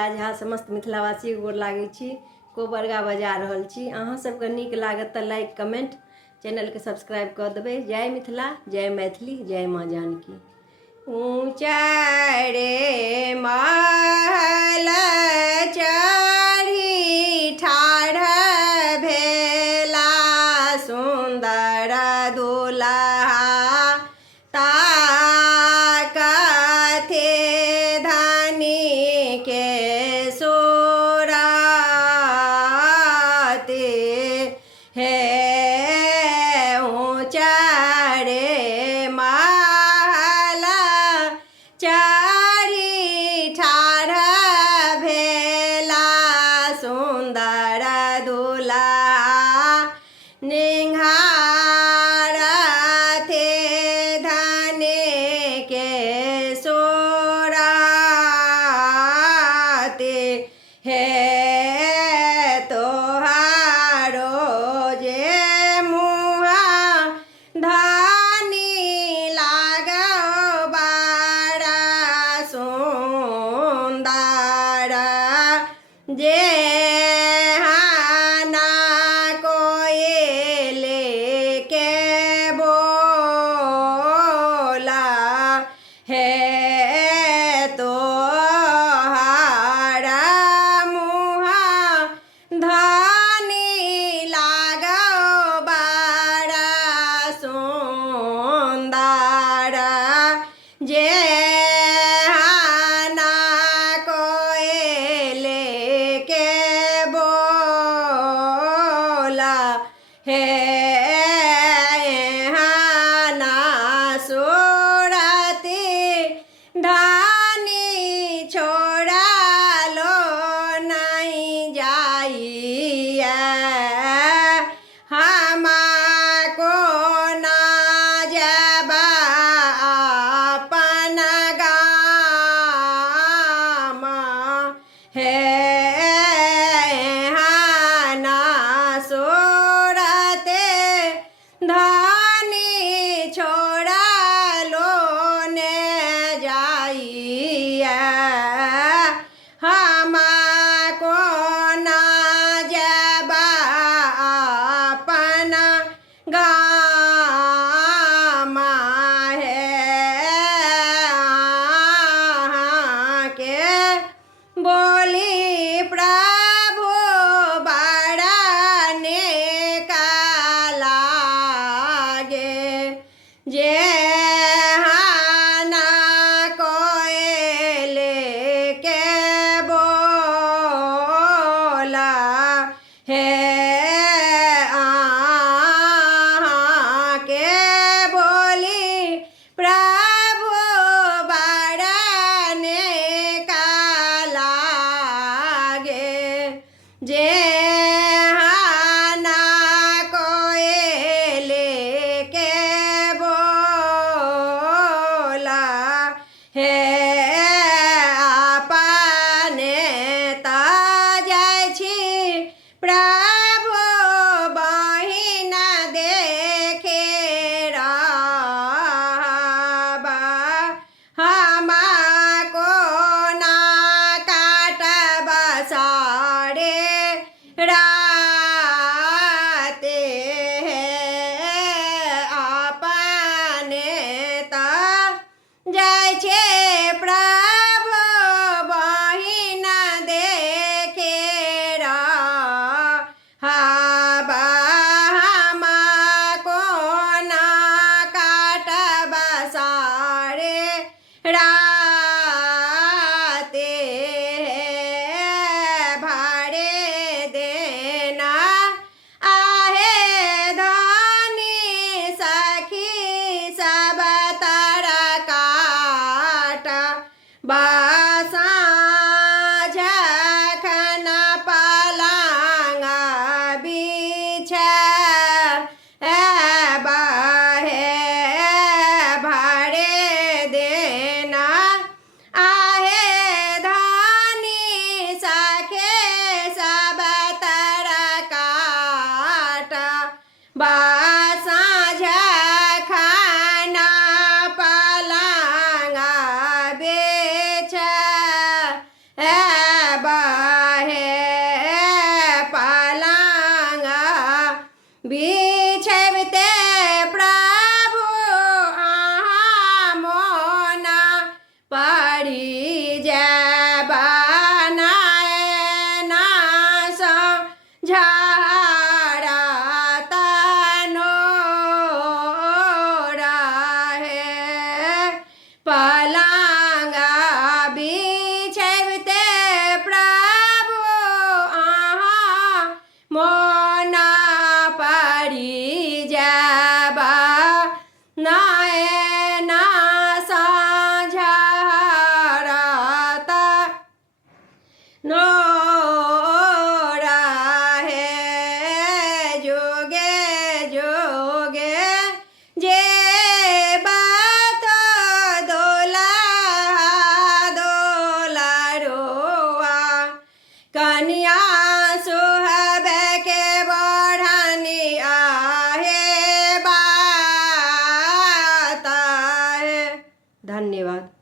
आज हाँ समस्त मिथिलावासी गोर लागै छी, कोबरगा बजा रहल छी। अहाँ सबके नीक लागत तऽ लाइक कमेंट चैनल के सब्सक्राइब कर देबै। जय मिथिला, जय मैथिली, जय माँ जानकी। ऊँचा रे महल चढ़ी ठाढ़ भेला सुंदर दुल्हा ताकथे धनी के सोराते हे ऊँचा रे महल चढ़ी ठाढ़ भेला सुंदर दुल्हा निंघारथे धने के सोराते हे तोहारो जे मुहा धानी लागो बड़ा सुंदर जे हाना कोयले के बोला हे तोहारा मुहा धानी लागो बड़ा सुंदर जे हाना कोयले के बोला हे हाना सोरते धानी छोड़ा लो नहीं जाइए हमको ना जबा अपन गाम हे हाना सोरते धानी छोड़ा लो ने जाइए हमको ना जबा अपन गाम है के बोली नोरा है जोगे जोगे जे बात दोला दोला रोआ कन्या सुहब के बढ़नी आहे बात है। धन्यवाद।